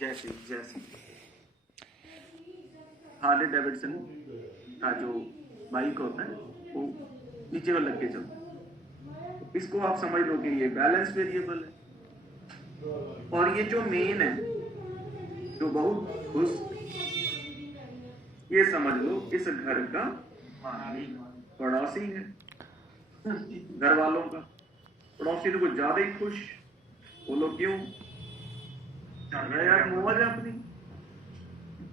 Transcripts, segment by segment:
जैसे Harley Davidson का जो बाइक होता है वो नीचे को लग के चलता है। इसको आप समझ लो कि ये बैलेंस वेरिएबल है। और ये जो मेन है जो बहुत खुश, ये समझ लो इस घर का पड़ोसी है, घर वालों का पड़ोसी तो कुछ ज्यादा ही खुश। बोलो क्यों? यार मौज अपनी।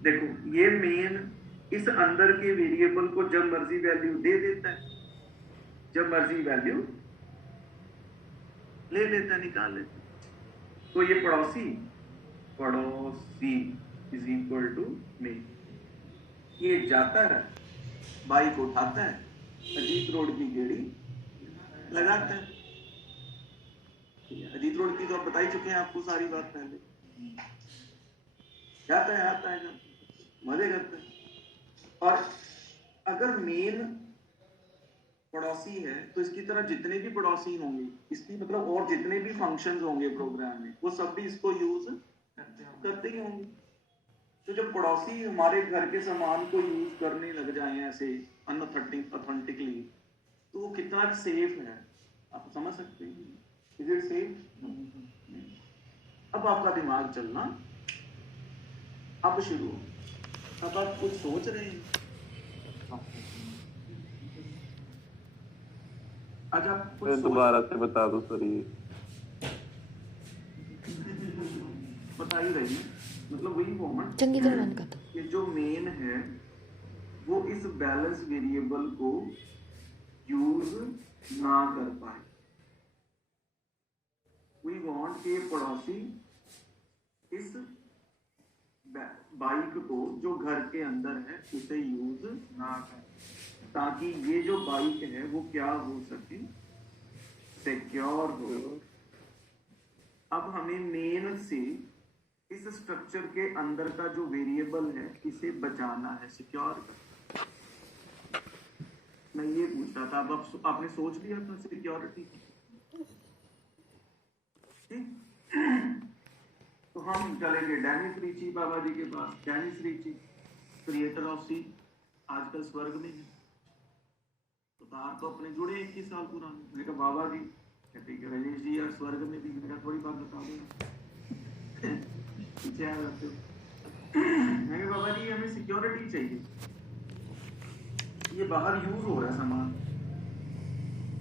देखो ये मेन इस अंदर के वेरिएबल को जब मर्जी वैल्यू दे देता है, जब मर्जी वैल्यू ले लेता है, निकाल लेता है। तो ये पड़ोसी इज इक्वल टू मे। ये जाता है, बाइक उठाता है, अजीत रोड की गेड़ी लगाता है। अजीत रोड की तो आप बता ही चुके हैं आपको सारी बात पहले। जाता है, आता है, मजे करता है। और अगर मेन पड़ोसी है तो इसकी तरह जितने भी पड़ोसी होंगे, इसकी मतलब और जितने भी फंक्शंस होंगे प्रोग्राम में, वो सब भी इसको यूज करते ही होंगे। तो जब पड़ोसी हमारे घर के सामान को यूज करने लग जाए ऐसे अनऑथेंटिकली, तो वो कितना सेफ है आप समझ सकते हैं। Is it safe? अब आपका दिमाग चलना अब शुरू हो। अब आप कुछ सोच रहे हैं, आज आप कुछ दोबारा से बता दो सर। ये बता ही रही है, मतलब वही फॉर्मेट चंगी तरह मन का तो ये जो मेन है वो इस बैलेंस वेरिएबल को यूज ना कर पाए। वी वांट के पड़ोसी इस बाइक को जो घर के अंदर है उसे यूज ना करे, ताकि ये जो बाइक है वो क्या हो सके, सिक्योर हो। अब हमें मेन से इस स्ट्रक्चर के अंदर का जो वेरिएबल है इसे बचाना है, सिक्योर कर। मैं ये पूछ रहा था, अब आपने सोच लिया था सिक्योरिटी? तो हम चलेंगे डेनिस रिची बाबा जी के पास। डेनिस रिची क्रिएटर ऑफ सी आजकल स्वर्ग में है। तो तार तो अपने जुड़े 21 साल पुराने। मैंने कहा बाबा जी, कहते कि रजेश जी यार स्वर्ग में भी। मैंने कहा थोड़ी बात बता दो पीछे आ जाते हो। मैंने कहा बाबा जी हमें सिक्योरिटी चाहिए, ये बाहर यूज हो रहा है सामान।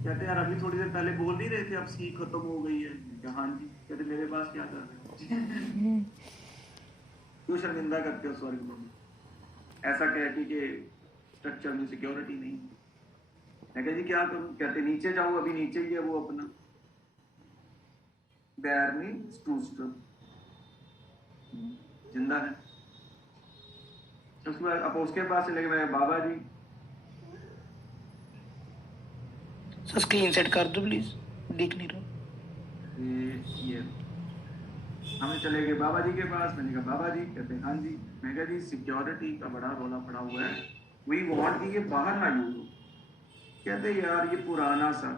कहते यार अभी थोड़ी देर पहले बोल नहीं रहे थे अब सी खत्म हो गई है? हाँ जी। कहते मेरे पास क्या कर रहे हो? क्यों शर्मिंदा करते हो स्वर्ग में? ऐसा कहती कि स्ट्रक्चर में सिक्योरिटी नहीं। मैं कहा जी क्या करूं? कहते नीचे जाओ, अभी नीचे ही है वो अपना बैरनी स्ट्रूस्टर जिंदा है। उसके बाद अब उसके पास चले गए बाबा जी। सर स्क्रीन सेट कर दो प्लीज, दिख नहीं रहा। ये हमें चले गए बाबा जी के पास। मैंने कहा बाबा जी, कहते हाँ जी। मैं कहा जी सिक्योरिटी का बड़ा रोला पड़ा हुआ है, वी वांट कि ये बाहर ना यूज हो। कहते यार ये पुराना सा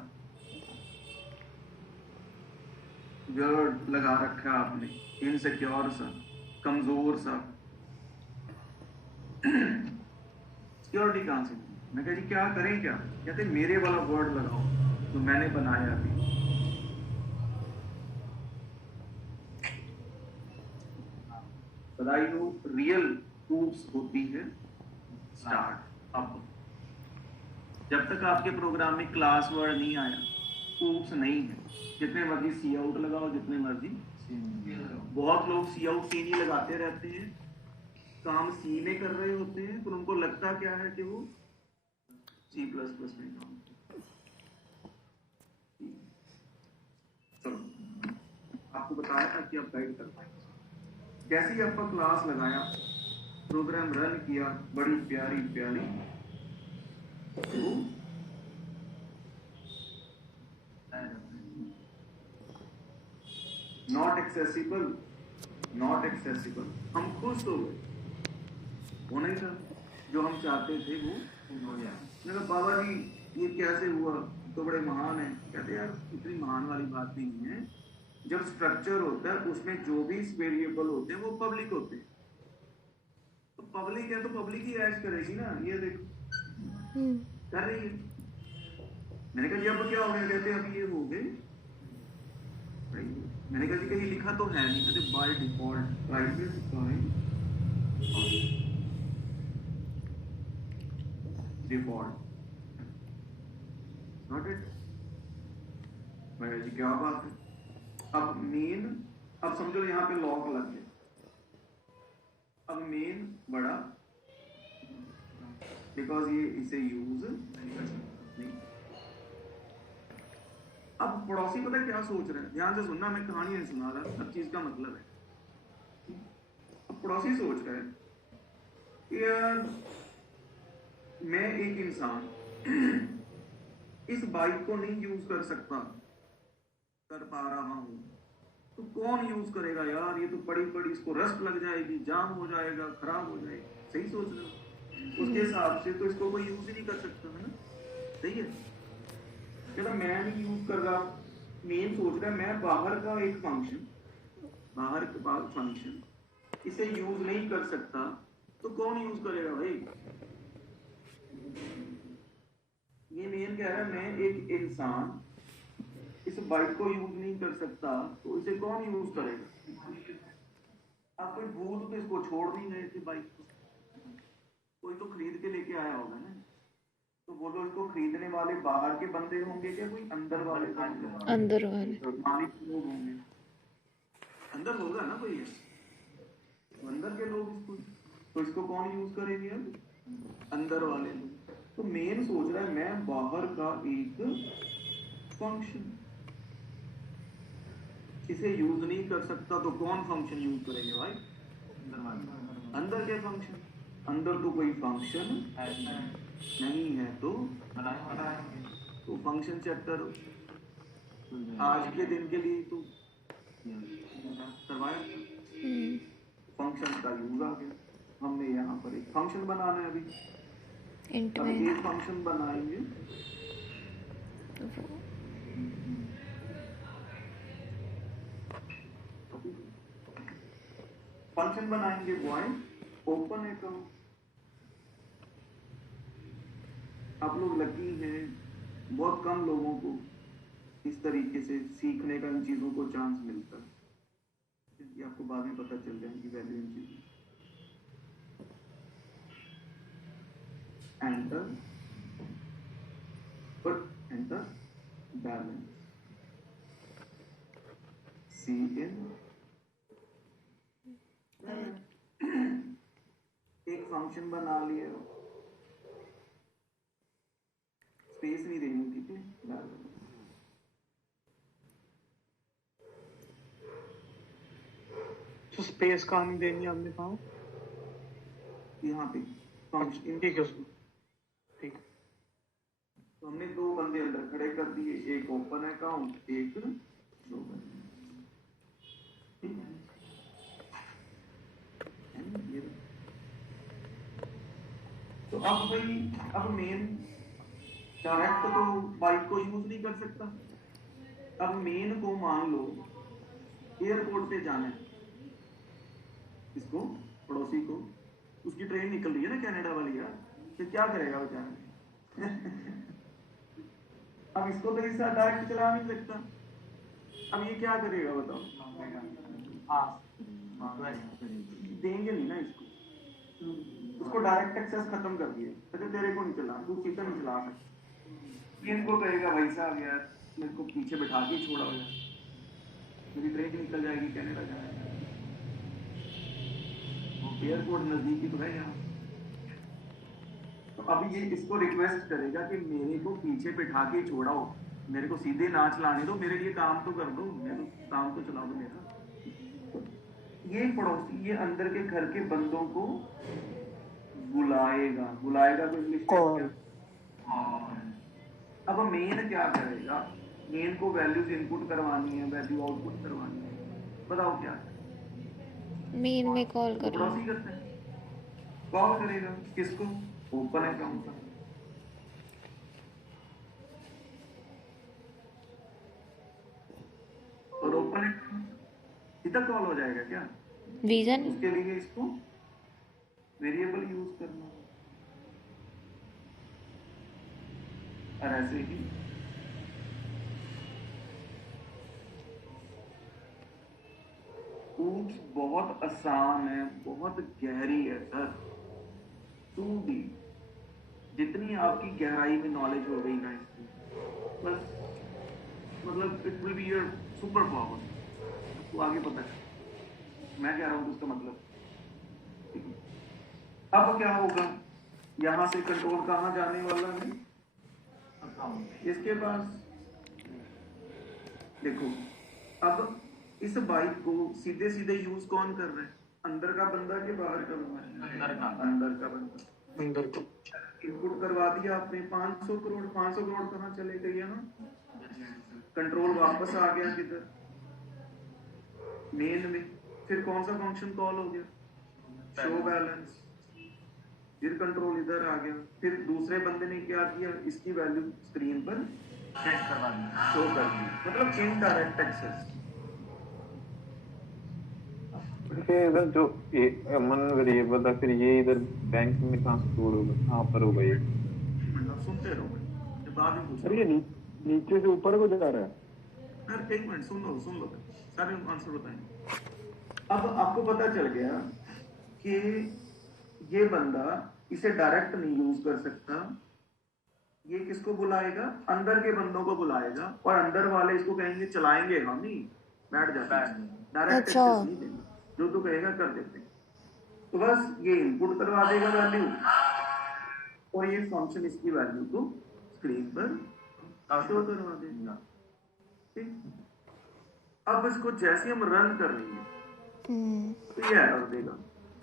वर्ड लगा रखा है आपने, इनसिक्योर सा, कमजोर सा। सिक्योरिटी कहां से? मैं कहा जी क्या करें क्या? कहते मेरे वाला वर्ड लगाओ जो मैंने बनाया अभी। बताइए रियल प्रूफ्स होती है स्टार्ट। अब जब तक आपके प्रोग्राम में क्लास वर्ड नहीं आया, प्रूफ्स नहीं है। जितने मर्जी सी आउट लगाओ, जितने मर्जी। बहुत लोग सी आउट सी नहीं लगाते रहते हैं, काम सी में कर रहे होते हैं, पर उनको लगता क्या है कि वो C++ में काम। चलो आपको बताया था कि आप गाइड कर पाए। जैसे ही आपका क्लास लगाया, प्रोग्राम रन किया, बड़ी प्यारी प्यारी नॉट एक्सेसिबल, नॉट एक्सेसिबल। हम खुश हो गए, वो नहीं था जो हम चाहते थे वो हो गया। मैंने कहा बाबा जी ये कैसे हुआ? तो बड़े महान है। कहते यार इतनी महान वाली बात नहीं है, जब स्ट्रक्चर होता है उसमें जो भी वेरिएबल होते हैं वो पब्लिक होते हैं, तो पब्लिक है तो पब्लिक ही ऐड करेगी ना। ये देखो कर रही है। मैंने कहा जी अब क्या हो गया, कहते अभी ये हो गए। मैंने कहा जी कहीं लिखा तो है नहीं, कहते by default private by default not it. मैं कहा जी क्या बात है। अब मेन, अब समझो यहाँ पे लॉक लग गया। अब मेन बड़ा, बिकॉज ये इसे यूज नहीं। अब पड़ोसी पता है क्या सोच रहे हैं, ध्यान से सुनना, मैं कहानी नहीं सुना रहा, हर चीज का मतलब है। अब पड़ोसी सोच रहे हैं कि यार मैं एक इंसान इस बाइक को नहीं यूज कर पा रहा हूं, तो कौन यूज करेगा यार, ये तो पड़ी पड़ी इसको रस्ट लग जाएगी, जाम हो जाएगा, खराब हो जाएगी। सही सोच रहे हो? उसके हिसाब से तो इसको कोई यूज ही नहीं कर सकता है ना, सही है। कहता मैं नहीं यूज कर रहा, मेन सोच रहा है मैं बाहर का एक फंक्शन, बाहर का फंक्शन इसे यूज नहीं कर सकता, तो कौन यूज करेगा भाई। ये मेन कह रहा है मैं एक इंसान इस बाइक को यूज नहीं कर सकता, तो इसे कौन यूज करेगा। अब कोई भूत तो इसको छोड़ नहीं गए थे बाइक को, कोई तो खरीद के लेके आया होगा ना। तो बोलो इसको खरीदने वाले बाहर के बंदे होंगे क्या कोई अंदर वाले होंगे? अंदर वाले मालिक लोग होंगे, अंदर होगा ना कोई है, तो अंदर के लोग इसको, तो इसको कौन यूज करेंगे अब, अंदर वाले लोग। तो मेन सोच रहा है मैं बाहर का एक फंक्शन इसे यूज नहीं कर सकता, तो कौन फंक्शन यूज करेंगे भाई, अंदर के फंक्शन। अंदर तो कोई फंक्शन नहीं है, तो फंक्शन चैप्टर आज के दिन के लिए तो करवाया, फंक्शन का यूज आ गया। हमने यहाँ पर एक फंक्शन बनाना है, अभी एक फंक्शन बनाएंगे, फंक्शन बनाएंगे वॉइड ओपन अकाउंट। आप लोग लकी हैं, बहुत कम लोगों को इस तरीके से सीखने का, इन चीजों को चांस मिलता है। ये आपको बाद में पता चल जाएगी वैल्यू इन चीजों। एंटर, पुट एंटर बैलेंस, सी इन एक फंक्शन बना लिया, स्पेस नहीं देनी, ठीक है। तो स्पेस कहाँ नहीं देनी आपने कहा, यहाँ पे फंक्शन, ठीक है उसको, ठीक। तो हमने दो बंदे अंदर खड़े कर दिए, एक ओपन अकाउंट, एक शो कर। तो अब भाई, अब मेन डायरेक्ट तो बाइक को यूज नहीं कर सकता। अब मेन को मान लो एयरपोर्ट पे जाना है, इसको पड़ोसी को, उसकी ट्रेन निकल रही है ना कनाडा वाली यार, तो क्या करेगा बेचारा अब इसको तो इससे डायरेक्ट चला नहीं सकता, अब ये क्या करेगा बताओ। देंगे नहीं ना इसको, उसको डायरेक्ट एक्सेस खत्म कर दिए, अच्छा तेरे को नहीं चला, तू सीधा नहीं चला सकता। इनको कहेगा भाई साहब यार मेरे को पीछे बैठा के छोड़ा हो यार, मेरी ट्रेन निकल जाएगी कनाडा जाएगी, एयरपोर्ट नजदीकी तो है यहाँ। तो अभी ये इसको रिक्वेस्ट करेगा कि मेरे को पीछे बैठा के छोड़ाओ, मेरे को सीधे ना चलाने दो, मेरे लिए काम तो कर दो, मेरे काम तो चला दो मेरा। ये पड़ोसी ये अंदर के घर के बंदों को बुलाएगा, बुलाएगा तो इंग्लिश कॉल। अब मेन क्या करेगा, मेन को वैल्यूज इनपुट करवानी है, वैल्यू आउटपुट करवानी है, बताओ क्या मेन में कॉल करेगा, पड़ोसी करते हैं, कॉल करेगा किसको, ओपन अकाउंट। और ओपन तक कॉल हो जाएगा क्या? रीजन उसके लिए इसको वेरिएबल यूज करना और ऐसे ही oops, बहुत आसान है, बहुत गहरी है सर। 2D जितनी आपकी गहराई में नॉलेज हो गई ना इसकी, बस मतलब it will be your super power. तो आगे पता है मैं कह रहा हूँ उसका मतलब। ठीक है। अब क्या होगा, यहाँ से कंट्रोल कहाँ जाने वाला है? इसके पास। देखो अब इस बाइक को सीधे सीधे यूज कौन कर रहा है? अंदर का बंदा के बाहर का बंदा? अंदर का बंदा। अंदर को इनपुट करवा दिया आपने 500 करोड़। 500 करोड़ कहाँ चले गए ना? कंट्रोल वापस आ गया किधर? मेन में। फिर कौन सा फंक्शन कॉल हो गया? Show balance. फिर कंट्रोल इधर आ गया। फिर दूसरे बंदे ने क्या किया? इसकी वैल्यू स्क्रीन पर सेट करवा दी, शो कर दी। मतलब इनडायरेक्ट एक्सेस। फिर इधर जो अमन वेरिएबल है, फिर ये इधर बैंक में कहाँ स्टोर होगा, कहाँ पर होगा ये? मतलब सुनते रहो, ये बाद में पूछो। अरे ये नीचे से ऊपर को जा रहा है। अरे एक मिनट सुन लो सारे आंसर बताएंगे। अब आपको पता चल गया कि ये बंदा इसे डायरेक्ट नहीं यूज कर सकता। ये किसको बुलाएगा? अंदर के बंदों को बुलाएगा और अंदर वाले इसको कहेंगे चलाएंगे हम ही, बैठ जाता है। डायरेक्ट अच्छा। एक्सेस नहीं देना, जो तू कहेगा कर देते हैं। तो बस ये इनपुट करवा देगा वैल्यू और ये फंक्शन इसकी वैल्यू को स्क्रीन पर शो करवा देगा। ठीक। अब इसको जैसे हम रन कर रही है तो ये एरर देगा।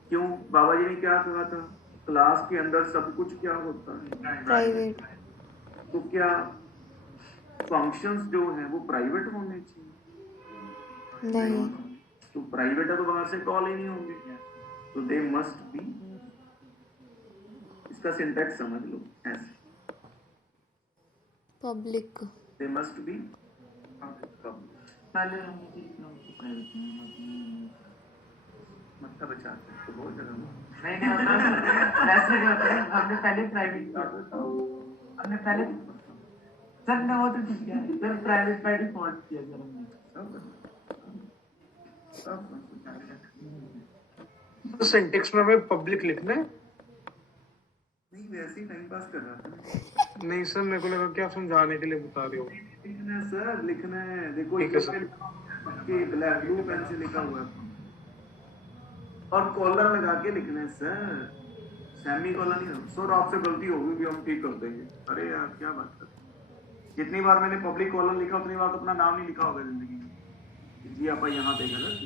क्यों? बाबा जी ने क्या कहा था? क्लास के अंदर सब कुछ क्या होता है? प्राइवेट। तो क्या फंक्शंस जो हैं वो प्राइवेट होने चाहिए? नहीं। तो प्राइवेट है तो बाहर से कॉल ही नहीं होंगे, तो दे मस्ट बी। इसका सिंटैक्स समझ लो ऐसे, पब्लिक। दे मस्ट बी पहले मत्था बचाते तो बहुत जगह नहीं वैसे हमने पहले प्राइवेट हमने पहले सर ने वो तो ठीक है सर, प्राइवेट बाय डिफॉल्ट किया सर हमने सब तो सिंटेक्स में हमें पब्लिक लिखना है। नहीं वैसे ही टाइम पास कर रहा था। नहीं सर, मेरे को लगा कि आप समझाने के लिए बता रहे हो। लिखना है सर, लिखना है। देखो ठीक है सर। ब्लैक ब्लू पेन से लिखा हुआ है और कॉलर लगा के लिखना है सर, सेमी कॉलर नहीं। सर आपसे गलती होगी भी, हम ठीक कर देंगे। अरे यार क्या बात कर, जितनी बार मैंने पब्लिक कॉलर लिखा उतनी बार अपना नाम नहीं लिखा होगा जिंदगी में। जी आप यहाँ पे गलत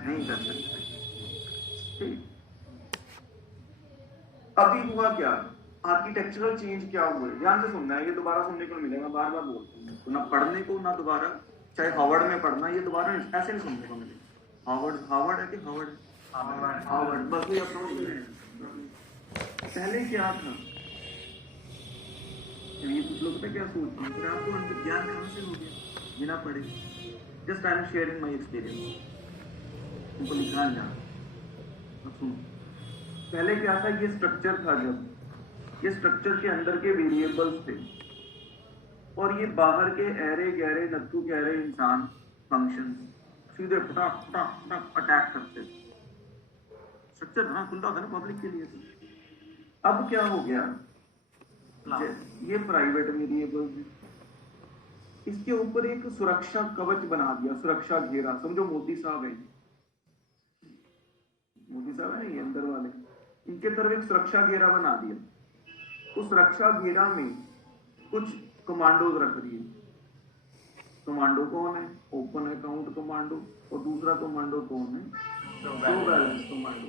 नहीं कर सकते। ठीक। अभी हुआ क्या? आर्किटेक्चरल चेंज क्या हुआ? ध्यान से सुनना है, ये दोबारा सुनने को मिलेगा। बार बार बोलते हैं तो ना पढ़ने को ना दोबारा, चाहे हार्वर्ड में पढ़ना, ये दोबारा ऐसे नहीं सुनने को मिलेगा। हार्वर्ड है कि हार्वर्ड बस ये पहले क्या था? ये कुछ लोग पता क्या सोचते हैं, फिर आपको अंदर ज्ञान कहाँ से हो गया बिना पढ़े? Just I am sharing my experience, तुमको लिखना जाना। पहले क्या था? ये स्ट्रक्चर था, जब ये स्ट्रक्चर के अंदर के वेरिएबल्स थे और ये बाहर के ऐरे गहरे नत्थु गहरे इंसान फंक्शन सीधे फटाक फटाक फटाक अटैक करते थे। स्ट्रक्चर ना खुलता था ना पब्लिक के लिए। अब क्या हो गया? ये प्राइवेट वेरिएबल्स, इसके ऊपर एक सुरक्षा कवच बना दिया, सुरक्षा घेरा। समझो मोदी साहब है, मोदी साहब है ये अंदर वाले, इनके तरफ एक सुरक्षा घेरा बना दिया। उस सुरक्षा घेरा में कुछ कमांडोज रख दिए। कमांडो कौन है? Open account commando. और दूसरा कमांडो कौन है? Show balance commando.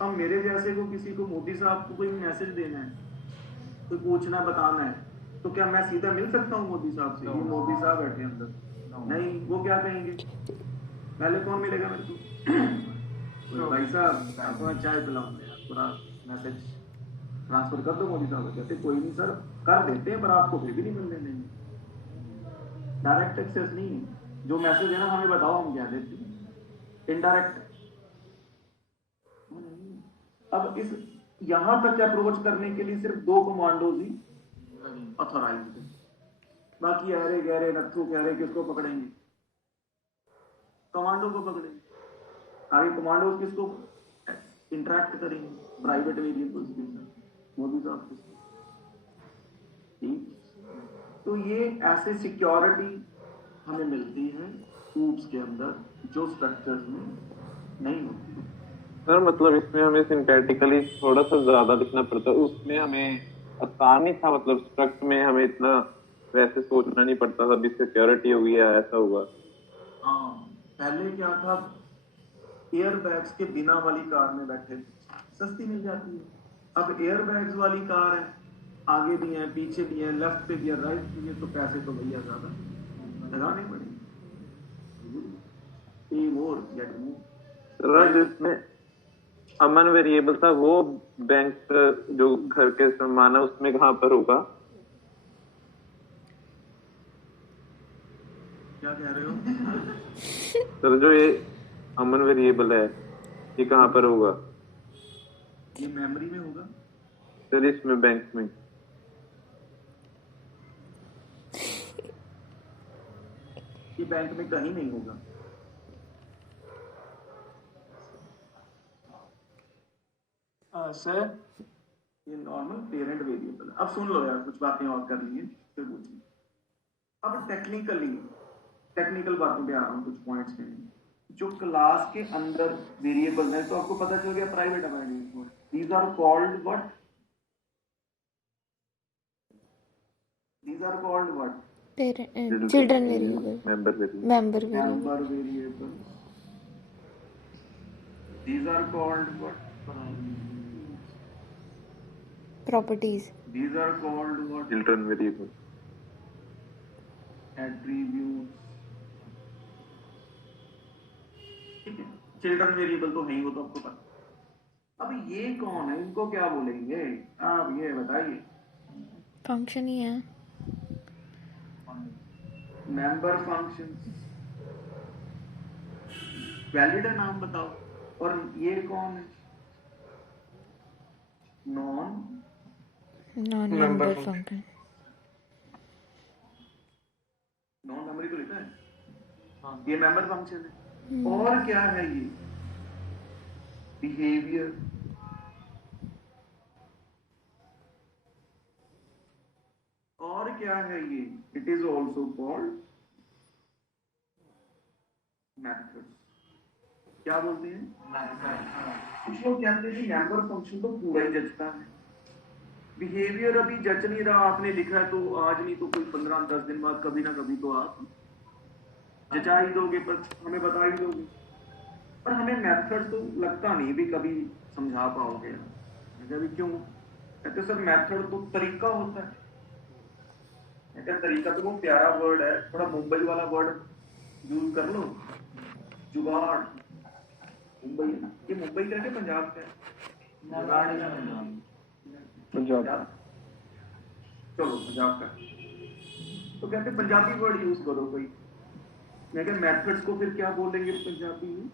अब मेरे जैसे को किसी को मोदी साहब को कोई मैसेज देना है, कोई पूछना बताना है, तो क्या मैं सीधा मिल सकता हूँ मोदी साहब से? ये मोदी साहब बैठे अंदर, नहीं। वो क्या कहेंगे? पहले कौन मिलेगा मेरे को? भाई साहब आपको चाय पिलाऊंगा, पूरा मैसेज ट्रांसफर कर दो मोदी साहब को। कहते कोई नहीं सर, कर देते हैं पर आपको फिर भी नहीं मिलने देंगे। डायरेक्ट एक्सेस नहीं, जो मैसेज है ना हमें बताओ, हम क्या देते हैं। इनडायरेक्ट। अब इस यहां तक अप्रोच करने के लिए सिर्फ 2 कमांडोज ही ऑथोराइज्ड है, बाकी अरे गहरे नत्थु गहरे किसको पकड़ेंगे? कमांडो को पकड़ेंगे। आगे कमांडोज किसको इंटरेक्ट करेंगे? प्राइवेट वेरिएबल्स के साथ, मोदी साहब के साथ। ठीक, तो ये ऐसे सिक्योरिटी हमें मिलती है कूब्स के अंदर जो स्ट्रक्चर्स में नहीं होती। सर मतलब इसमें हमें सिंथेटिकली थोड़ा सा ज्यादा लिखना पड़ता है, उसमें हमें आसान ही था, मतलब स्ट्रक्ट में हमें इतना वैसे सोचना नहीं पड़ता था, अभी सिक्योरिटी होगी या ऐसा होगा। हाँ, पहले क्या था, एयर बैग्स के बिना वाली कार में बैठे सस्ती मिल जाती है। अब एयर बैग्स वाली कार है, आगे भी है पीछे भी है, लेफ्ट पे भी है राइट पे भी है, तो पैसे तो भैया ज्यादा लगाने पड़ेंगे। सर जिसमें अमन वेरिएबल था वो बैंक जो घर के सामान है उसमें कहाँ पर होगा? क्या कह रहे हो? सर जो ये अमन वेरिएबल है ये कहाँ पर होगा? ये मेमोरी में होगा सर, इसमें बैंक में। ये बैंक में कहीं नहीं होगा। सर ये नॉर्मल पेरेंट वेरिएबल है। अब सुन लो यार, कुछ बातें और कर लिए फिर पूछिए। अब टेक्निकल बातों पे आ रहा हूँ, कुछ पॉइंट्स पे। जो क्लास के अंदर वेरिएबल है, तो आपको पता चल गया private variable. These are called what? These are called what? Children variable, member variable. These are called what? Properties, These are called what? Children variable. Attributes। ठीक है, चिल्ड्रन वेरिएबल तो है ही, वो तो आपको पता। अब ये कौन है, इनको क्या बोलेंगे आप ये बताइए? फंक्शन ही है, मेंबर फंक्शन। वैलिड है, नाम बताओ। और ये कौन है? Non member function. Non memory को लिखा है, ये मेंबर फंक्शन है। और क्या है ये? बिहेवियर। और क्या है ये? It is also called method. क्या बोलते हैं? कुछ लोग कहते हैं कि मेंबर फंक्शन तो पूरा ही जचता है, बिहेवियर अभी जच नहीं रहा। आपने लिखा है तो आज नहीं तो कोई 15-10 दिन बाद कभी ना कभी तो आप जचा ही दोगे, पर हमें बता ही दोगे। पर हमें मेथड तो लगता नहीं भी कभी समझा पाओगे। अभी क्यों कहते सर मेथड तो तरीका होता है। तरीका तो वो प्यारा वर्ड है, थोड़ा मुंबई वाला वर्ड यूज कर लो, जुगाड़। मुंबई है ना, ये मुंबई का है पंजाब का है? पंजाब। चलो पंजाब का। तो कहते पंजाबी वर्ड यूज करो कोई। मैं क्या मेथड्स को फिर क्या बोलेंगे पंजाबी में?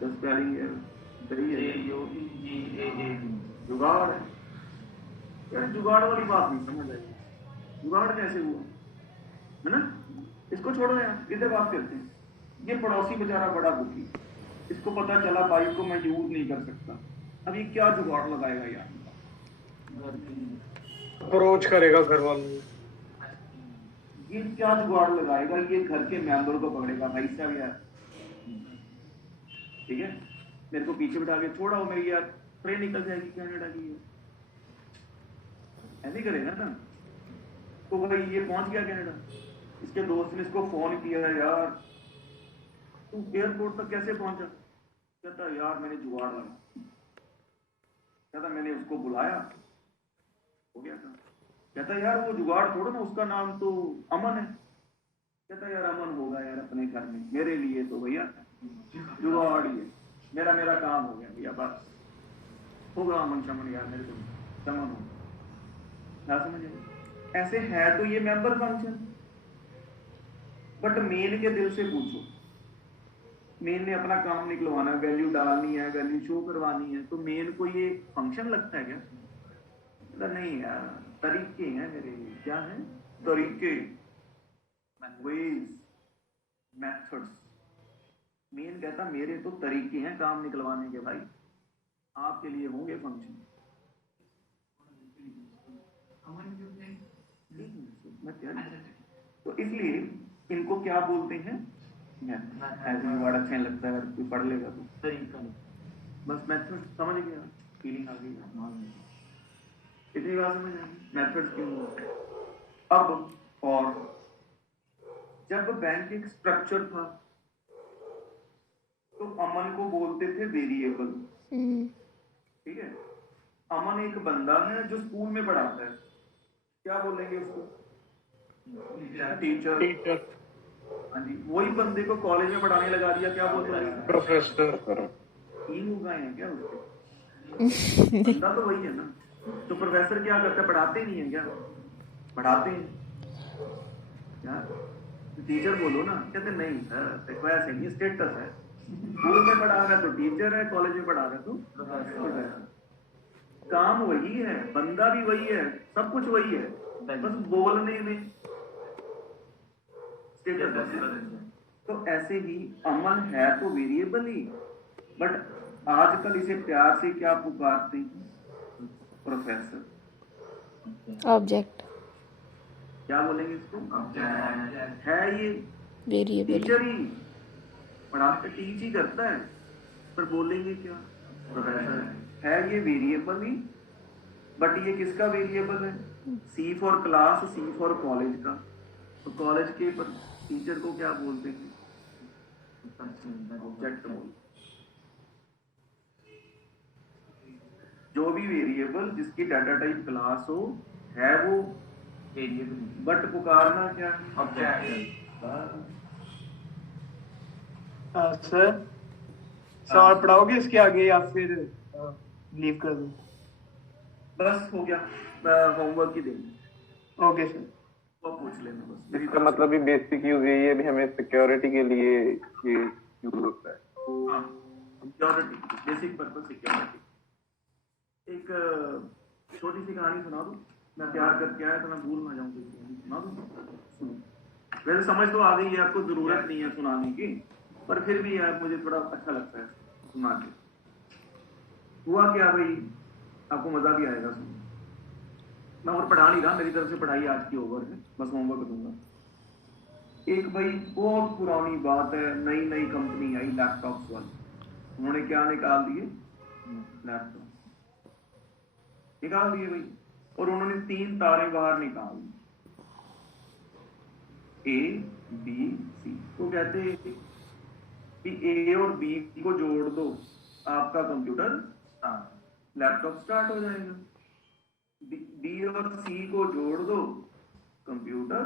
स्पेलिंग है सही है, जुगाड़ है। यार जुगाड़ वाली बात नहीं समझ आई, जुगाड़ कैसे हुआ है ना? इसको छोड़ो यार, इधर बात करते हैं। ये पड़ोसी बेचारा बड़ा दुखी, इसको पता चला बाइक को मैं यूज नहीं कर सकता। अब ये क्या जुगाड़ लगाएगा यार? अप्रोच करेगा घर वालों। ये क्या जुगाड़ लगाएगा? ये घर के मेंबर को पकड़ेगा, भाई साहब यार ठीक है, मेरे को पीछे बिठा के छोड़ा हो, मेरी यार ट्रेन निकल जाएगी कनाडा की, ऐसे करेगा ना। तो भाई ये पहुंच गया कनाडा, इसके दोस्त ने इसको फोन किया, यार तू एयरपोर्ट तक कैसे पहुंचा? कहता यार मैंने जुगाड़ लगा। कहता मैंने उसको बुलाया, हो गया था। कहता यार वो जुगाड़ छोड़ो ना, उसका नाम तो अमन है। कहता यार अमन होगा यार अपने घर में, मेरे लिए तो भैया जुगाड़ ही है। मेरा काम हो गया भैया, बस होगा अमन शमन यार, मेरे को समन हो ना, समझे? ऐसे है तो ये मेंबर फंक्शन। बट मेन के दिल से पूछो, मेन ने अपना काम निकलवाना है, वैल्यू डालनी है, वैल्यू शो करवानी है, तो मेन को ये फंक्शन लगता है क्या? नहीं यार, तरीके हैं मेरे, क्या है तरीके, वेज, मेथड्स। मेन कहता मेरे तो तरीके हैं काम निकलवाने के भाई, आपके लिए होंगे फंक्शन। तो इसलिए इनको क्या बोलते हैं? ऐसे वर्ड अच्छा नहीं लगता है, कोई पढ़ लेगा तो तरीका नहीं, बस मेथड समझ गया, फीलिंग आ गई, इतनी बात समझ आई मेथड क्यों होते हैं। अब और जब बैंक एक स्ट्रक्चर था तो अमन को बोलते थे वेरिएबल, ठीक है। अमन एक बंदा है जो स्कूल में पढ़ाता है, क्या बोलेंगे उसको? टीचर। हाँ जी, वही बंदे को कॉलेज में पढ़ाने लगा दिया, क्या बोलते हैं? प्रोफेसर। तीन उगाए हैं क्या उसके? बंदा तो वही है ना। तो प्रोफेसर क्या करता है? पढ़ाते नहीं है क्या? पढ़ाते हैं यार, टीचर बोलो ना, कहते नहीं देखो ऐसे नहीं, स्टेटस है, स्कूल में पढ़ा रहा है तो टीचर है, कॉलेज में पढ़ा रहा है तो प्रोफेसर। काम वही है, बंदा भी वही है, सब कुछ वही है, बस बोलने में स्टेटस है। तो ऐसे ही अमन है तो वेरिएबल ही, बट आजकल इसे प्यार से क्या पुकारते हैं? प्रोफेसर। ऑब्जेक्ट क्या बोलेंगे इसको? ऑब्जेक्ट है, ये वेरिएबल टीचर ही पढ़ा टीच ही करता है, पर बोलेंगे क्या? प्रोफेसर है, ये वेरिएबल ही, बट ये किसका वेरिएबल है? C for class, C for college का। तो कॉलेज के पर टीचर को क्या बोलते हैं? ऑब्जेक्ट बोलते। जो भी वेरिएबल जिसकी डाटा टाइप क्लास हो है वो वेरिएबल, बट पुकारना क्या? ऑब्जेक्ट। सर सवाल पढ़ाओगे इसके आगे या फिर लीव कर दूं? बस हो गया, होमवर्क ही देंगे। ओके सर, वो पूछ लेना बस। इसका मतलब भी बेसिक यूज यही है भी हमें सिक्योरिटी के लिए ये यूज होता है। हाँ, सिक्योरिटी, बेसिक पर्पस सिक्योरिटी। एक छोटी सी कहानी सुना दूं, मैं प्यार करके आया तो मैं भूल ना जाऊं, सुना दूं? सुनो। वैसे समझ तो आ गई है, आपको जरूरत नहीं है सुनाने की, पर फिर भी यार मुझे थोड़ा अच्छा लगता है सुना के। हुआ क्या भाई, आपको मजा भी आएगा सुन। मैं और पढ़ा नहीं रहा, मेरी तरफ से पढ़ाई आज की ओवर है, बस होमवर्क दूंगा। एक भाई बहुत पुरानी बात है, नई नई कंपनी आई लैपटॉप्स वाली, उन्होंने क्या निकाल दिए? लैपटॉप निकाल दिए भाई, और उन्होंने 3 तारे बाहर निकाल दी, ए बी सी। तो कहते हैं कि ए और बी को जोड़ दो, आपका कंप्यूटर लैपटॉप स्टार्ट हो जाएगा। बी और सी को जोड़ दो, कंप्यूटर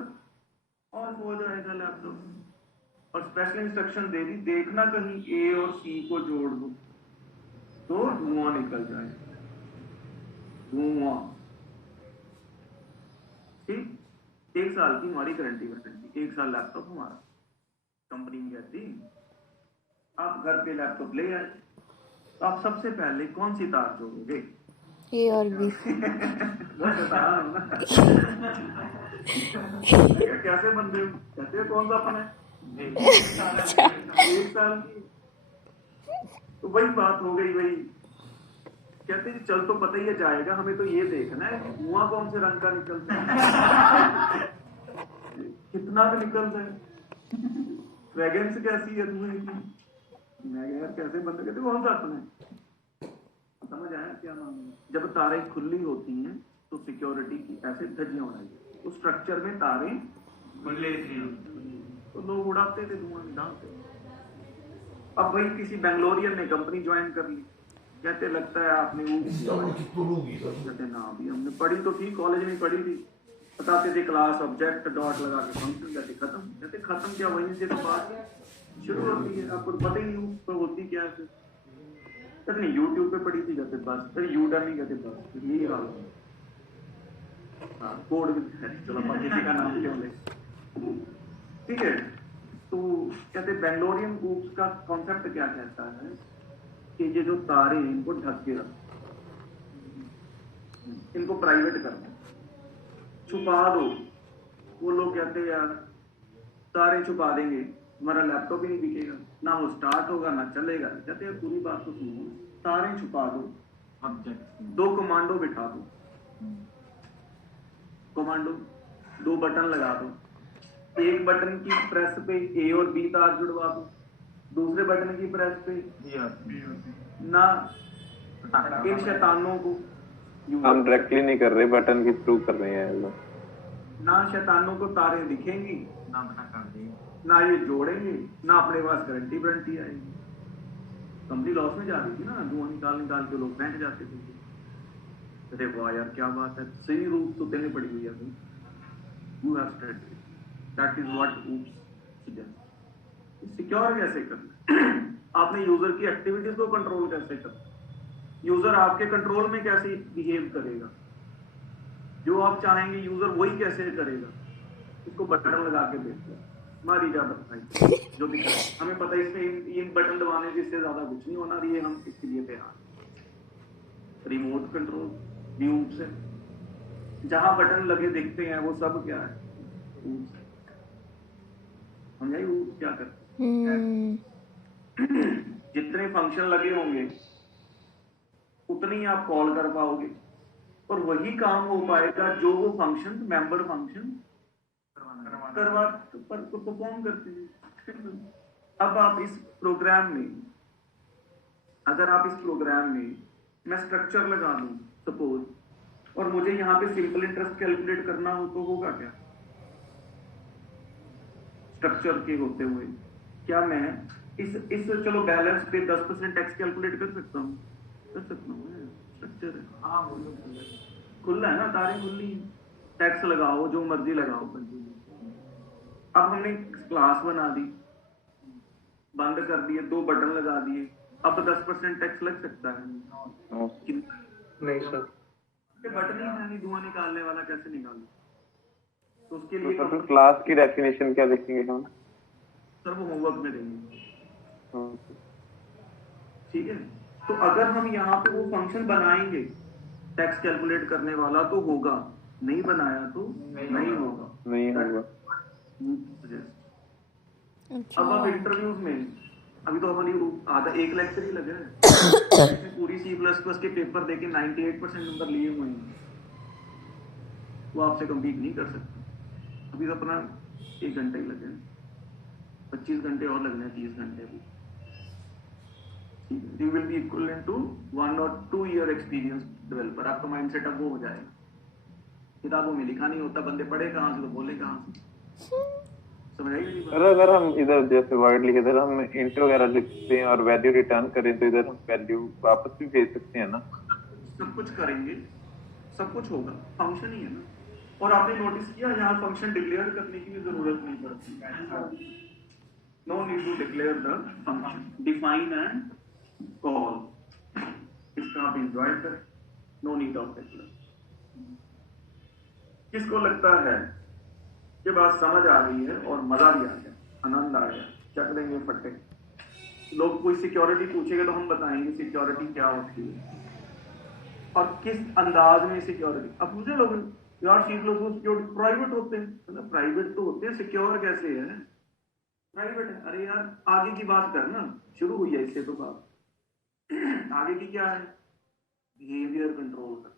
ऑफ हो जाएगा, लैपटॉप। और स्पेशल इंस्ट्रक्शन दे दी, देखना कहीं ए और सी को जोड़ दो तो धुआं निकल जाएगा, धुआं। ठीक, 1 साल की हमारी गारंटी, 1 साल लैपटॉप हमारा। कंपनी में कहती आप घर पे लैपटॉप ले आए तो आप सबसे पहले कौन सी तार जोड़ोगे? ए और बी। कैसे बंदे हो? कहते हैं कौन सा अपन है? 1 साल की। तो वही बात हो गई भाई, कहते हैं चल तो पता ही है जाएगा, हमें तो ये देखना है धुआं कौन से रंग का निकलता है, कितना का निकलता है, फ्रेगरेंस कैसी है धुएं की। मैं यार कैसे बंदे, कहते कौन सा अपना है? समझ आया क्या मामला? जब तारे खुली होती हैं तो सिक्योरिटी की ऐसे धज्जियां उड़ाई, उस स्ट्रक्चर में तारे खुले थे तो लोग उड़ाते थे, धुआं डालते। अब भाई किसी बेंगलोरियन ने कंपनी ज्वाइन कर ली, कहते लगता है आपने कहते ना अभी हमने पढ़ी तो थी, कॉलेज में पढ़ी थी, बताते थे क्लास ऑब्जेक्ट डॉट लगा के फंक्शन, कहते खत्म। कहते खत्म क्या, वहीं से तो बात शुरू होती है, आपको पता ही नहीं तो होती क्या है। फिर नहीं यूट्यूब पे पढ़ी थी, कहते बस, फिर यूडेमी कहते बस, यही हाल है। हाँ, कोड भी है, चलो किसी का नाम क्यों ले, ठीक है। तो कहते बेंगलोरियन ग्रुप्स का कॉन्सेप्ट क्या कहता है कि ये जो तारे हैं इनको ढक के रखो, इनको प्राइवेट कर दो, छुपा दो। वो लोग कहते हैं यार तारे छुपा देंगे हमारा लैपटॉप ही नहीं बिकेगा, ना वो स्टार्ट होगा ना चलेगा। कहते हैं पूरी बात तो सुनो, तारे छुपा दो, ऑब्जेक्ट दो कमांडो बिठा दो, कमांडो दो बटन लगा दो, एक बटन की प्रेस पे ए और बी तार जुड़वा दो, दूसरे बटन की प्रेस पे ना इन शैतानों को हम डायरेक्टली नहीं कर रहे, बटन के थ्रू कर रहे हैं लोग। ना शैतानों को तारे दिखेंगी ना ये जोड़ेंगे, ना अपने पास गारंटी वारंटी आएगी। कंपनी लॉस में जा रही थी ना, धुआं निकाल निकाल के लोग बैठ जाते थे। अरे वाह यार क्या बात है, सही रूप तो देने पड़ी हुई है। You have studied, that is what oops suggest. Secure कैसे करना, आपने यूजर की एक्टिविटीज को कंट्रोल कैसे करना, यूजर आपके कंट्रोल में कैसे बिहेव करेगा, जो आप चाहेंगे यूजर वही कैसे करेगा, इसको बटन लगा के देखते हैं। हमारी इजाजत भाई जो भी करें, हमें पता है इसमें इन बटन दबाने से इससे ज्यादा कुछ नहीं होना, ये हम इसके लिए तैयार। रिमोट कंट्रोल व्यू से जहां बटन लगे दिखते हैं वो सब क्या है, समझाइए वो क्या करते हैं। जितने फंक्शन लगे होंगे उतनी ही आप कॉल कर पाओगे और वही काम हो पाएगा जो वो फंक्शन मेंबर फंक्शन करवा पर परफॉर्म करते हैं। अब आप इस प्रोग्राम में, अगर आप इस प्रोग्राम में मैं स्ट्रक्चर लगा दूं सपोज, और मुझे यहाँ पे सिंपल इंटरेस्ट कैलकुलेट करना हो तो होगा क्या, स्ट्रक्चर के होते हुए क्या मैं इस चलो बैलेंस पे 10% टैक्स कैलकुलेट कर सकता हूँ, कर सकता हूँ। स्ट्रक्चर है, हाँ खुला है ना, तारे खुली, टैक्स लगाओ जो मर्जी लगाओ। अब हमने क्लास बना दी, बंद कर दिए, दो बटन लगा दिए, अब 10% टैक्स लग सकता है? नहीं सर, बटन ही है नहीं, धुआं निकालने वाला कैसे निकालू? तो उसके लिए तो क्लास की डेफिनेशन क्या लिखेंगे हम? सर वो होमवर्क में देंगे, ठीक है। तो अगर हम यहाँ पे वो फंक्शन बनाएंगे टैक्स कैलकुलेट करने वाला तो होगा, नहीं बनाया तो नहीं होगा, नहीं होगा। अब आप इंटरव्यूज में, अभी तो हमारी आधा एक लेक्चर ही लगे हैं पूरी C++ के पेपर देके 98% नंबर लिए हुए हैं, वो आपसे कम्पीट नहीं कर सकते। अभी तो अपना 1 घंटा ही लगे, 25 घंटे और लगने हैं, 30 घंटे अभी। You will be equivalent to 1 or 2 year experience developer। आपका माइंडसेट अब वो हो जाएगा। किताबों में लिखा नहीं होता, बंदे पढ़े कहाँ से तो बोले कहाँ से, समझ आई मेरी बात? अगर हम इधर जैसे वर्ड लिखे, इधर हम इंट वगैरह लिखते हैं और वैल्यू रिटर्न करें तो इधर हम वैल्यू वापस भी भेज सकते हैं ना? सब कुछ करेंगे, सब कुछ होगा, फंक्शन ही है ना। और आपने नोटिस किया यहाँ फंक्शन डिक्लेयर करने की भी जरूरत नहीं पड़ती। No need to declare the function, define and call, इसका आप एंजॉय करें, नो नीड ऑफ डिक्लेयर। किसको लगता है कि बात समझ आ गई है और मजा भी आ गया, आनंद आ गया, चक देंगे फट्टे। लोग कोई सिक्योरिटी पूछेगा तो हम बताएंगे सिक्योरिटी क्या होती है और किस अंदाज में सिक्योरिटी। अब मुझे लोग यार सिक्योरिटी प्राइवेट होते हैं, मतलब प्राइवेट तो होते हैं, सिक्योर कैसे है, प्राइवेट है। अरे यार आगे की बात करना, शुरू हुई है इससे तो बात। आगे की क्या है, बिहेवियर कंट्रोल कर।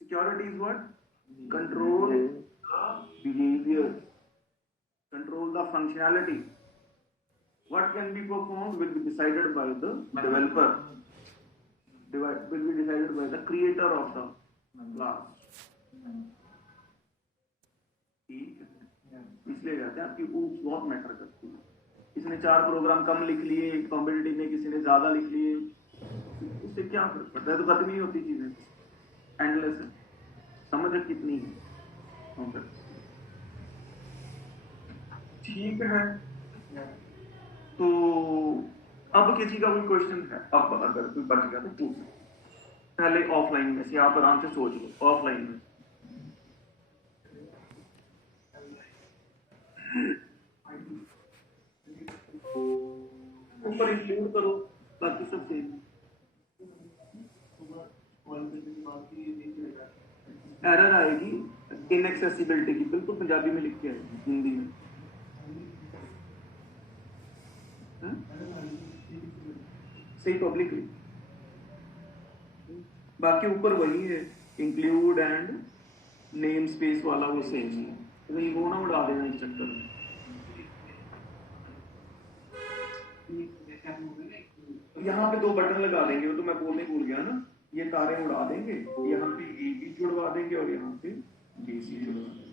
Security is what, control behavior, control the functionality. What can be performed will be decided by the developer, will be decided by the creator of the class। ठीक है, इसलिए कहते हैं आपकी ऊप्स बहुत मैटर करती है। किसी ने 4 प्रोग्राम कम लिख लिए कॉम्पिटिटिव में, किसी ने ज्यादा लिख लिए, उससे क्या फर्क पड़ता है? तो खत्म ही होती चीजें, एंडलेस है, समझ कितनी है। ठीक है, तो अब किसी का कोई क्वेश्चन है? अब अगर कोई बच गया तो पूछ, पहले ऑफलाइन में से आप आराम से सोच लो, ऑफलाइन में ऊपर इंक्लूड करो, बाकी सब सेम। एरर आएगी इनएक्सेसिबिलिटी की, बिल्कुल पंजाबी में लिख के आएगी, हिंदी में। सही पब्लिकली, बाकी ऊपर वही है, इंक्लूड एंड नेम स्पेस वाला वो सेम ही है, तो ये वो ना उड़ा देना इस चक्कर में। यहाँ पे 2 बटन लगा देंगे, वो तो मैं बोलने भूल गया ना, ये तारे उड़ा देंगे, यहाँ पे ए बी जुड़वा देंगे और यहाँ पे बी सी जुड़वा देंगे।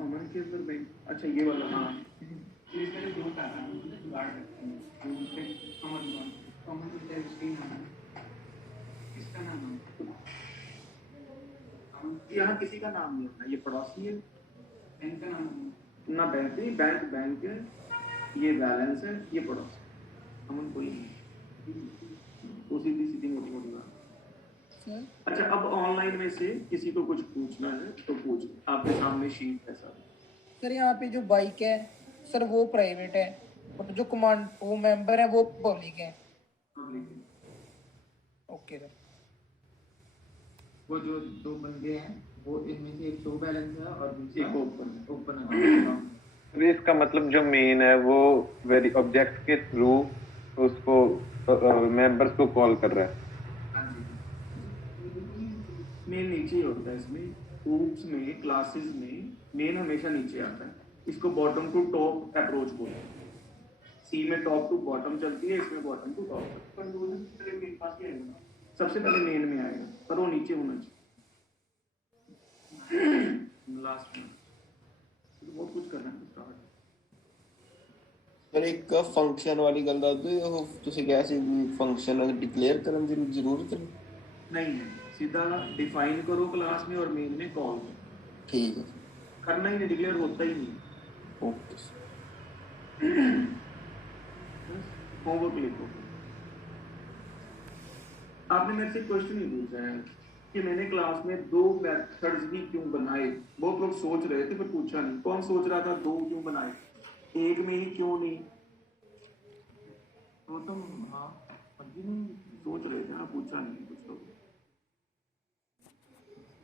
अमन के अंदर बैंक, अच्छा ये वाला, हाँ यहाँ किसी का नाम नहीं होना, ये पड़ोसी है, ना बैंक नहीं, बैंक बैंक है, ये बैलेंस है, ये पड़ोसी, अमन कोई नहीं, तो सीधी सीधी मोटी मोटी बात। अच्छा, अब ऑनलाइन में से किसी को कुछ पूछना है तो पूछ, आपके सामने शीट है सर। सर यहाँ पे जो बाइक है सर वो प्राइवेट है, और जो कमांड वो मेंबर है वो पब्लिक है। Okay sir. वो जो 2 बंदे हैं वो इनमें से एक शो बैलेंस है और दूसरा एक ओपन है। तो इसका मतलब जो मेन है वो वेरी ऑब्जेक्ट के थ्रू उसको मेंबर्स को कॉल कर रहा है। हाँ जी। मेन नीचे ही होता है इसमें, ग्रुप्स में, क्लासेस में मेन हमेशा नीचे आता है, इसको बॉटम टू टॉप अप्रोच बोलते हैं। सी में टॉप टू बॉटम चलती है, इसमें बॉटम टू टॉप। सबसे पहले मेन में आएगा, पर वो नीचे होना चाहिए लास्ट में, तो बहुत कुछ करना है स्टार्ट। पर एक फंक्शन वाली गल दस दो, ਉਹ ਤੁਸੀਂ ਕਿਹਾ ਸੀ ਵੀ ਫੰਕਸ਼ਨ ਡਿਕਲੇਅਰ ਕਰਨ ਦੀ ਜ਼ਰੂਰਤ नहीं है, सीधा डिफाइन करो क्लास में और मेन में कॉल करो। ठीक है, करना ही नहीं, डिक्लेयर होता ही नहीं। ओके। होमवर्क लिखो। आपने मेरे से क्वेश्चन ही पूछा है कि मैंने क्लास में 2 मेथड्स भी क्यों बनाए। बहुत लोग सोच रहे थे पर पूछा नहीं। कौन सोच रहा था 2 क्यों बनाए, एक में ही क्यों नहीं? तो तुम हाँ सोच रहे थे ना, पूछा नहीं कुछ लोग।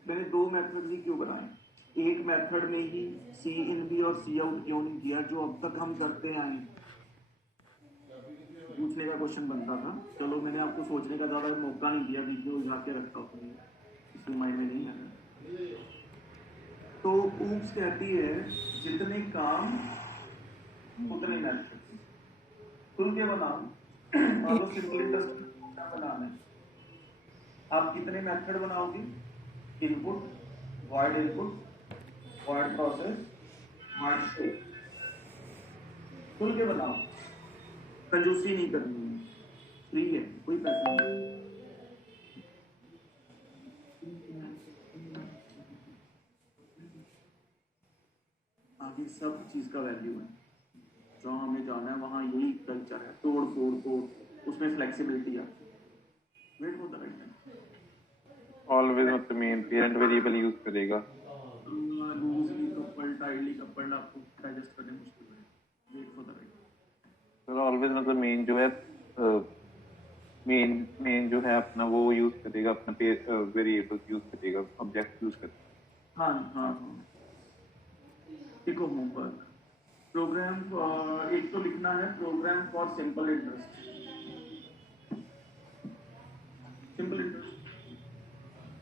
मैंने 2 मेथड भी क्यों बनाए, एक मेथड में ही सी इन भी और सी आउट क्यों नहीं किया, जो अब तक हम करते आए। पूछने का क्वेश्चन बनता था, चलो मैंने आपको सोचने का ज्यादा मौका नहीं दिया, बीच में उलझा के रखा अपने, इसमें माइंड में नहीं आया। तो ऊप्स कहती है जितने काम उतने मेथड, खुल के बनाओ और सिंपल इंटरेस्ट बनाना है। आप कितने मेथड बनाओगे, input, void input, void process, void state, खुल के बनाओ, कंजूसी नहीं करनी है, फ्री है, कोई पैसा नहीं। आगे सब चीज का वैल्यू है, जहाँ हमें जाना है वहाँ यही कल्चर है, तोड़ फोड़ को, उसमें फ्लेक्सिबिलिटी आती है। Wait for the right time. Always मतलब मेन पेरेंट वेरिएबल यूज करेगा। लूजली कपल्ड, टाइटली कपल्ड आपको डाइजेस्ट करने मुश्किल है। Wait for the right. तो ऑलवेज मतलब मेन जो है मेन जो है अपना वो यूज करेगा, अपना वेरिएबल यूज करेगा, ऑब्जेक्ट यूज करेगा। हाँ देखो होमवर्क प्रोग्राम, एक तो लिखना है program for simple interest. Simple interest,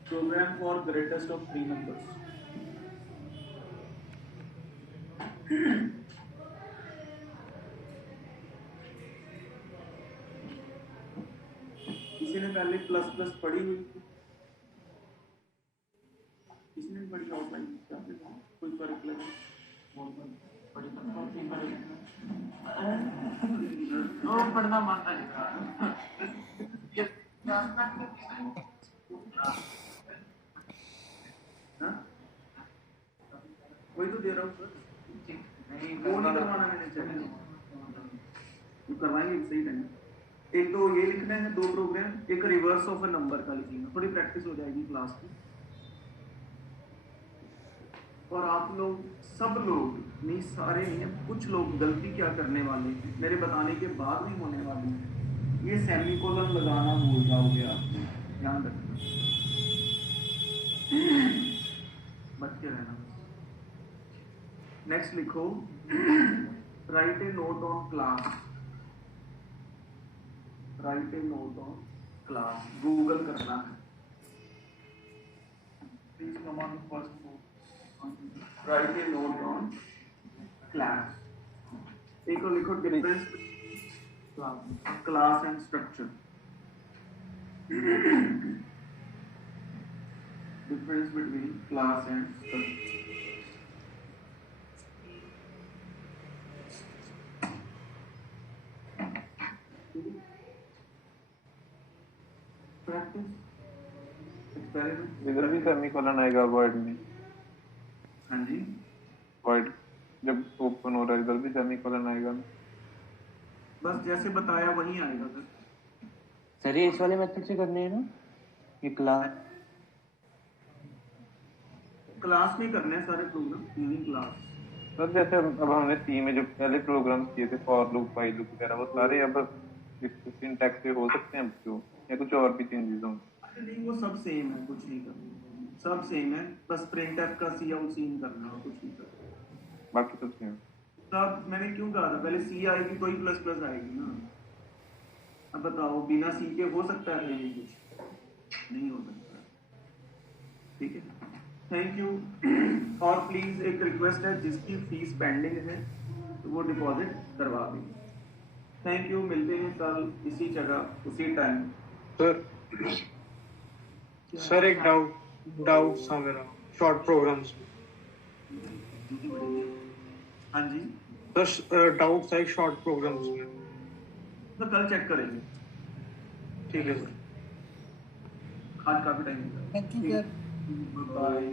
program for greatest of 3 numbers. किसी ने पहले प्लस प्लस पढ़ी हुई थी, किसी ने पढ़ी ऑफलाइन, कोई फर्क लगा? पढ़ना मानता है वही तो दे रहा हूँ सर, वो नहीं करवाना मैंने, चाहिए तो करवाएंगे सही टाइम। एक तो ये लिखना है 2 प्रोग्राम, एक रिवर्स ऑफ अ नंबर का लिखना, थोड़ी प्रैक्टिस हो जाएगी क्लास की। और आप लोग सब लोग नहीं, सारे नहीं हैं, कुछ लोग गलती क्या करने वाले हैं, मेरे बताने के बाद भी होने वाली है, ये सेमीकोलन लगाना भूल जाओगे आप, ध्यान रखना, बच के रहना। नेक्स्ट लिखो, right A note on class, right A note on class, Google करना है। Please come on first, right A note on class. एक और लिखो, difference class and structure, difference between class and structure. Practice, experiment. इधर भी semicolon आएगा word में, हाँ जी, वर्ड जब ओपन हो रहा है इधर भी सेमीकोलन आएगा ना। बस जैसे बताया वही आएगा सर। सर ये इस वाले मेथड से करने हैं ना, ये क्लास क्लास में करने हैं सारे प्रोग्राम, यूजिंग क्लास। सर जैसे अब हमने सी में जो पहले प्रोग्राम किए थे, फॉर लूप, व्हाइल लूप वगैरह, वो सारे अब सिंटैक्स से हो सकते हैं अब क्यों, या कुछ और भी चेंजेस हों? नहीं, वो सब सेम है, कुछ नहीं करना, सब सेम है, बस प्रिंटफ का सी आउट सीन करना है, कुछ नहीं करना, बाकी सब सेम। तब मैंने क्यों कहा था पहले सी आएगी तो ही प्लस प्लस आएगी ना। अब बताओ बिना सी के हो सकता है ये कुछ? नहीं हो सकता। ठीक है, थैंक यू। और प्लीज एक रिक्वेस्ट है, जिसकी फीस पेंडिंग है तो वो डिपॉजिट करवा देंगे। थैंक यू, मिलते हैं कल इसी जगह उसी टाइम। सर एक डाउट था मेरा शॉर्ट प्रोग्राम्स में। हाँ जी, सर डाउट था एक शॉर्ट प्रोग्राम्स में। तो कल चेक करेंगे। ठीक है सर, आज काफी time thank you sir. Bye.